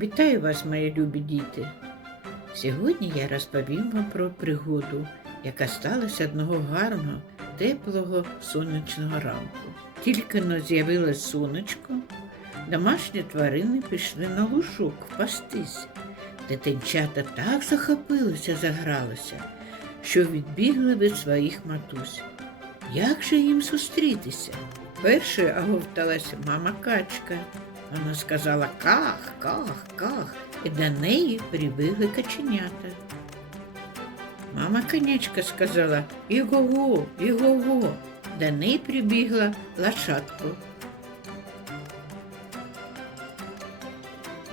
Вітаю вас, мої любі діти. Сьогодні я розповім вам про пригоду, яка сталася одного гарного, теплого сонячного ранку. Тільки но з'явилось сонечко, домашні тварини пішли на лужок пастись. Дитинчата так захопилися, загралися, що відбігли від своїх матусь. Як же їм зустрітися? Першою оговталася мама качка. Вона сказала ках, ках, ках, і до неї прибігли каченята. Мама конячка сказала Іго-го, іго-го. До неї прибігла лошадку.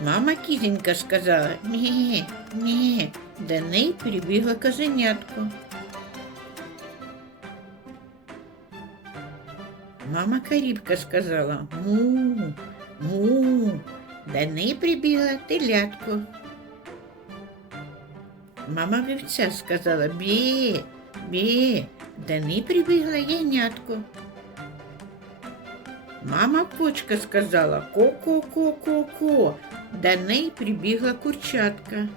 Мама кізенька сказала ні, ні. До неї прибігла козенятко. Мама Карібка сказала му, му. До неї прибігла телятко. Мама вівця сказала бє, бє. До неї прибігла ягнятко. Мама кочка сказала ко-ко-ко-ко-ко. До неї прибігла курчатка.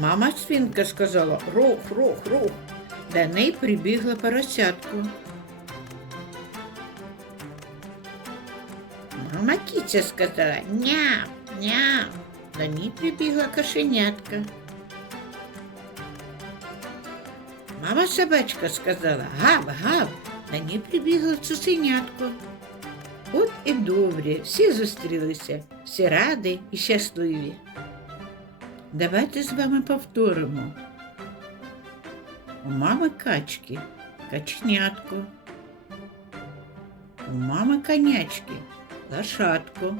Мама свинка сказала рох, рох, рох. До неї прибігла поросятко. Мама киця сказала няв, няв. До неї прибігла кошенятка. Мама собачка сказала гав, гав. До неї прибігла цуценятко. От і добре, всі зустрілися, всі раді і щасливі. Давайте з вами повторимо. У мами качки качнятко. У мами конячки лошадко.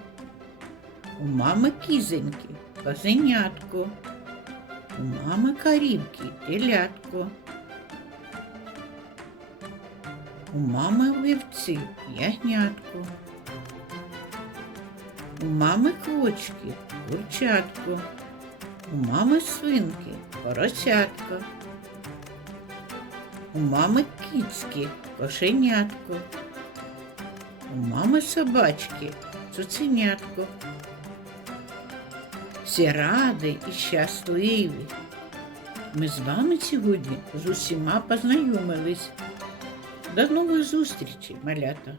У мами кізоньки козенятко. У мами карівки телятко. У мами вівці ягнятко. У мами квочки курчатко. У мами свинки поросятко. У мами кіцьки кошенятко. У мами собачки цуценятко. Всі раді і щасливі. Ми з вами сьогодні з усіма познайомились. До нової зустрічі, малята!